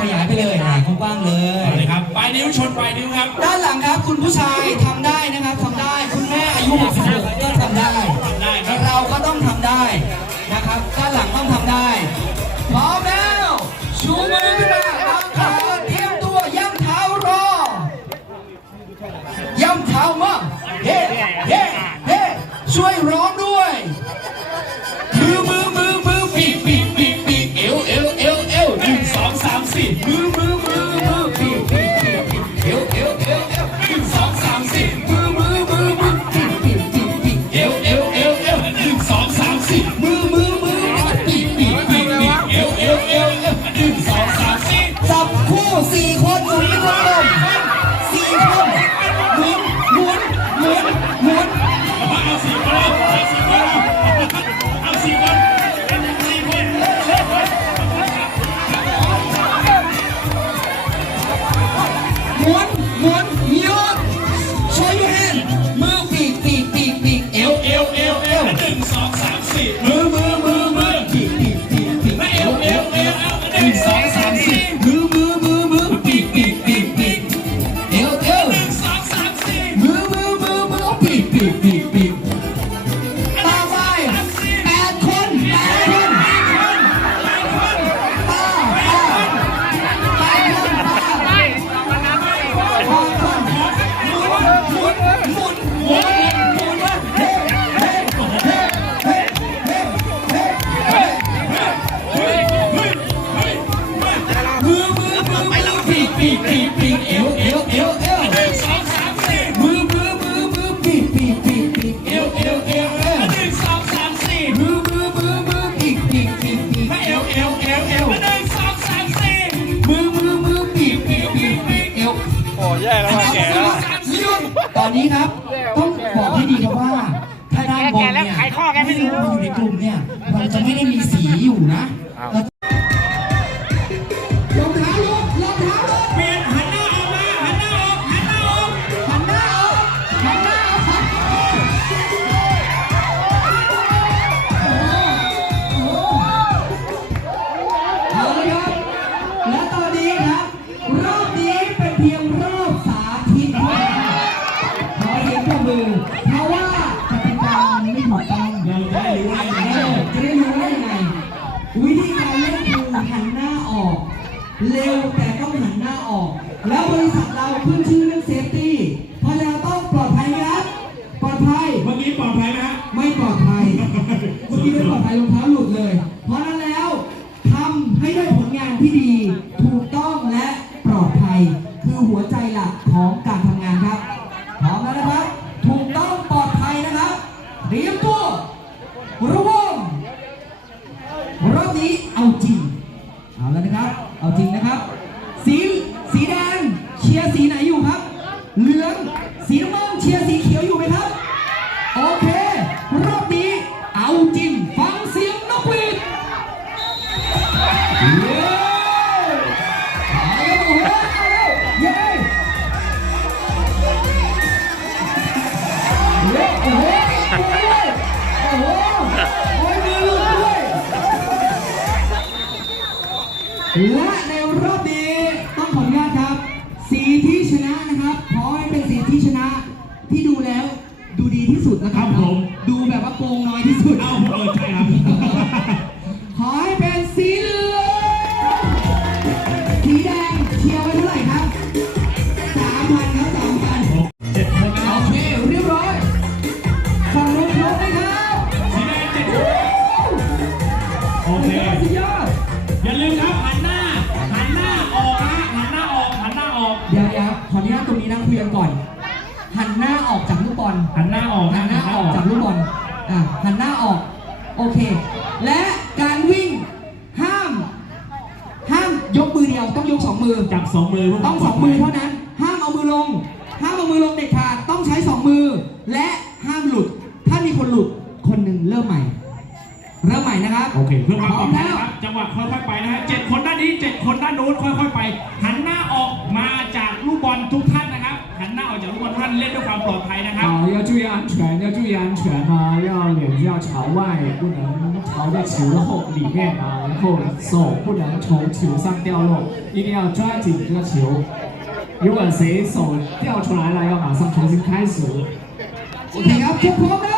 ขยายไปเลยกว้างๆเลยเลยครับปลายนิ้วชนปลายนิ้วครับ ด้านหลังครับคุณผู้ชายทำได้นะครับทำได้คุณแม่อายุ66ก็ทำได้ มุนหมุนโยกช่วย your hand มือปีกปีกปีกปีกเอวเอวเอวเอวหนึ่งสองสามสี่มือมือมือมือปีกปีกปีกปีกเอวเอวเอวเอวหนึ่งสองสามสี่มือมือมือมือปีกปีกปีกปีกเอวเอวหนึ่งสองสามสี่มือมือมือมือปีกปีกปีกปีก โอแย่แล้วแกแล้วตอนนี้ครับ ต้องบอกให้ดีครับว่า ถ้าด้านบนเนี่ยแกะแล้ข้อแกไม่ดี ที่เราอยู่ในกลุ่มเนี่ย มันจะไม่ได้มีสีอยู่นะ เร็วแต่ต้องหันหน้าออก แล้วบริษัทเราขึ้นชื่อ ในรอบนี้ต้องขออนุญาตครับ สีที่ชนะนะครับขอให้เป็นสีที่ชนะ ค และการวิ่งห้าม ห้ามยกมือเดียวต้องยกสองมือ จับสองมือต้องสองมือเท่านั้น ห้ามเอามือลง ห้ามเอามือลงเด็ดขาดต้องใช้สองมือ และห้ามหลุด ถ้ามีคนหลุดคนหนึ่งเริ่มใหม่ เริ่มใหม่นะครับโอเคเพื่อความปลอดภัยนะครับจังหวะค่อยๆไปนะฮะเจ็ดคนด้านนี้เจ็ดคนด้านโน้นค่อยๆไปหานเล่นด้วยความปลอดภัยนะครับ 好，要注意安全，要注意安全呢，要脸子要朝外，不能朝在球的后里面啊，然后手不能从球上掉落，一定要抓紧这个球。如果谁手掉出来了，要马上重新开始。 โอเคค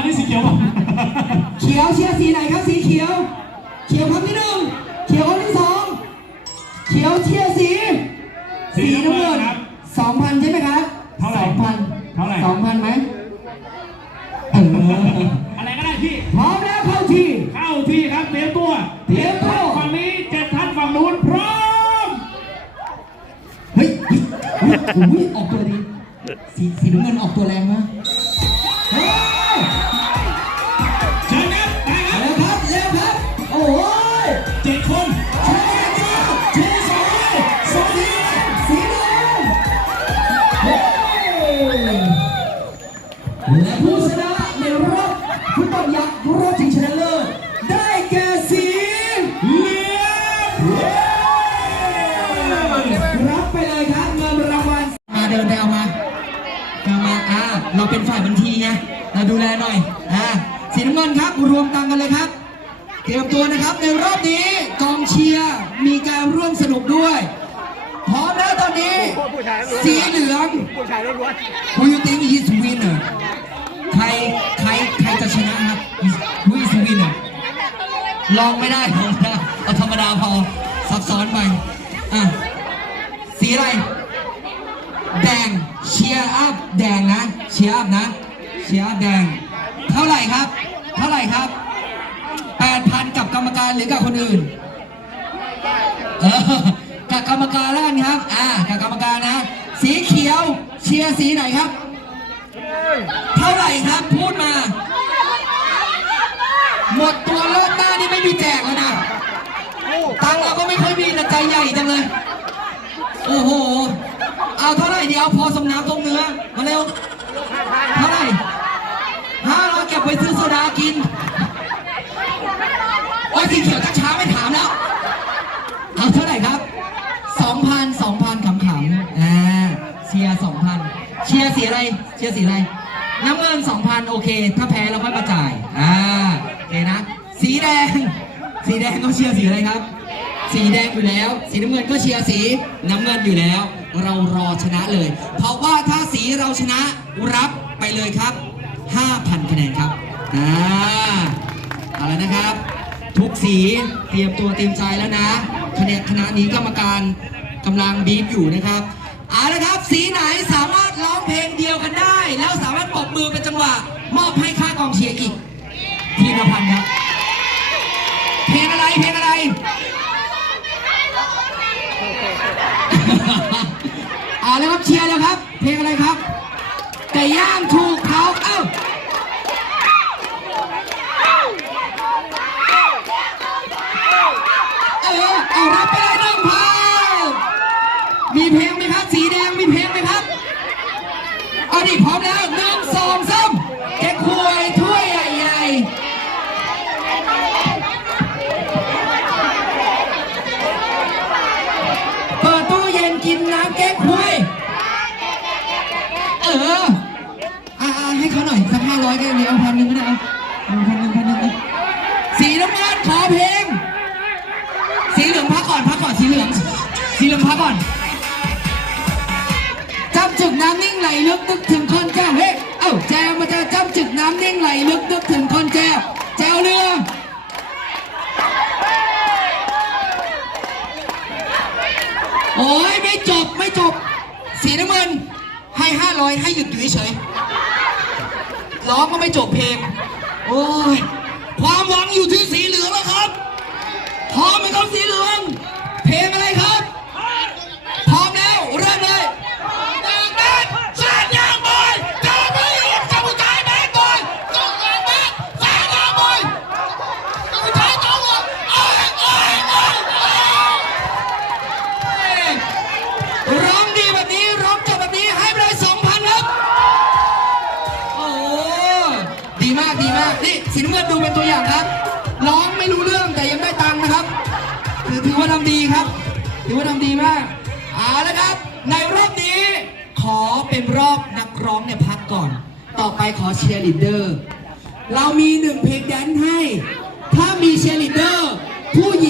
อนนี้สีเขียวบอกเขียวเชียร์สีไหนครับสีเขียว เขียวคำที่หนึ่งเขียวคำที่สองเขียวเชียร์สี สีน้ำเงินครับสองพันใช่ไหมครับเท่าไหร่สองพันเท่าไหร่สองพันไหมเอออะไรก็ได้ที่พร้อมแล้วเข้าที่เข้าที่ครับเตรียมตัวเตรียมตัวฝั่งนี้เจ็ดท่านฝั่งนู้นพร้อมเฮ้ยเฮ้ยเฮ้ยโอ้ยออกตัวดีสีสีน้ำเงินออกตัวแรงมาก และผู้ชนะในรอบฟุตบอลยักษ์รอบชิงชนะเลิศได้แก่สีเหลืองรับไปเลยครับเงินรางวัลมาเดินไปเอามาเอามาอ่าเราเป็นฝ่ายบัญชีไงเราดูแลหน่อยอ่าสีน้ำเงินครับรวมตังค์กันเลยครับเตรียมตัวนะครับในรอบนี้กองเชียร์มีการร่วมสนุกด้วยพร้อมแล้วตอนนี้ สีเหลือง Who you think is winner ใค รใครใครจะชนะครับ Who is winner ลองไม่ได้ลองไม่ได้เอาธรรมดาพอซับซ้อนไปอะสีอะไร แดงเชียร์อัพแดงนะเชียร์อัพนะเชียร์อัพแดง เท่าไหร่ครับ เท่าไหร่ครับ8,000กับกรรมการหรือกับคนอื่นเออกับกรรมการแล้วกันครับ อ่ากับกรรมการนะ สีเขียวเชียร์สีไหนครับ เท่าไหร่ครับพูดมา หมดตัวรอบหน้านี่ไม่มีแจกแล้วนะตังเราก็ไม่ค่อยมีแต่ใจใหญ่จังเลย โอ้โห เอาเท่าไหร่ดียวพอสมน้ำตรงเนื้อ มาเร็ว เท่าไหร่ห้าร้อยเก็บไว้ซื้อโซดากินโอ้ยสีเขียวตั้งช้าไม่ถามแล้ว เอาเท่าไหร่ครับสองพันสองพันขำๆอ่าเชียร์สองพันเชียร์สี อสีอะไร น้ำเงินสองพันโอเค ถ้าแพ้เราค่อยมาจ่าย อ่า โอเคนะ สีแดง สีแดงก็เชียร์สีอะไรครับ สีแดงอยู่แล้ว สีน้ำเงินก็เชียร์สีน้ำเงินอยู่แล้ว เรารอชนะเลย เพราะว่าถ้าสีเราชนะรับไปเลยครับ 5,000 คะแนนครับ อ่า เอาละนะครับ ทุกสีเตรียมตัวเตรียมใจแล้วนะคณะคณะนี้กรรมการกำลังบีบอยู่นะครับ เอาละครับ สีไหนสามารถร้องเพลงเดียวกันได้ แล้วสามารถปรบมือเป็นจังหวะ มอบให้ค่ากองเชียร์อีกทีละพันครับ เพลงอะไรเพลงอะไร เอาละครับเชียร์แล้วครับ เพลงอะไรครับไก่ย่างถูกเขาเอ้า เออเอารับไปเลยหนึ่งพันมีเพลงไหมครับ สีแดงมีเพลงไหมครับ เอาดิพร้อมแล้วหนึ่งสองสามแก๊กหวยถ้วยใหญ่ๆเปิดตู้เย็นกิน น้ยเอออ่าให้เขาหน่อยสักห้าร้อยก็ยังดีเอาพันหนึ่งก็ได้เอาพันหนึ่งพันหนึ่งสีน้ำเงินขอเพลง สีเหลืองพักก่อนพักก่อนสีเหลือง สีเหลืองพักก่อนจำจุกน้ำนิ่งไหลลึกนึกถึงคนเจ้าเฮ้ ลอยให้หยุดอยู่เฉยร้องก็ไม่จบเพลง โอ้ย ความหวังอยู่ที่สีเหลืองแล้วครับ พร้อมไหมครับสี เป็นตัวอย่างครับ ร้องไม่รู้เรื่องแต่ยังได้ตังค์นะครับ ถือถือว่าทำดีครับ ถือว่าทำดีมากเอาละครับ ในรอบนี้ ขอเป็นรอบนักร้องในพักก่อน ต่อไปขอเชียร์ลีดเดอร์ เรามีหนึ่งเพลงแดนให้ ถ้ามีเชียร์ลีดเดอร์ ผู้หญิง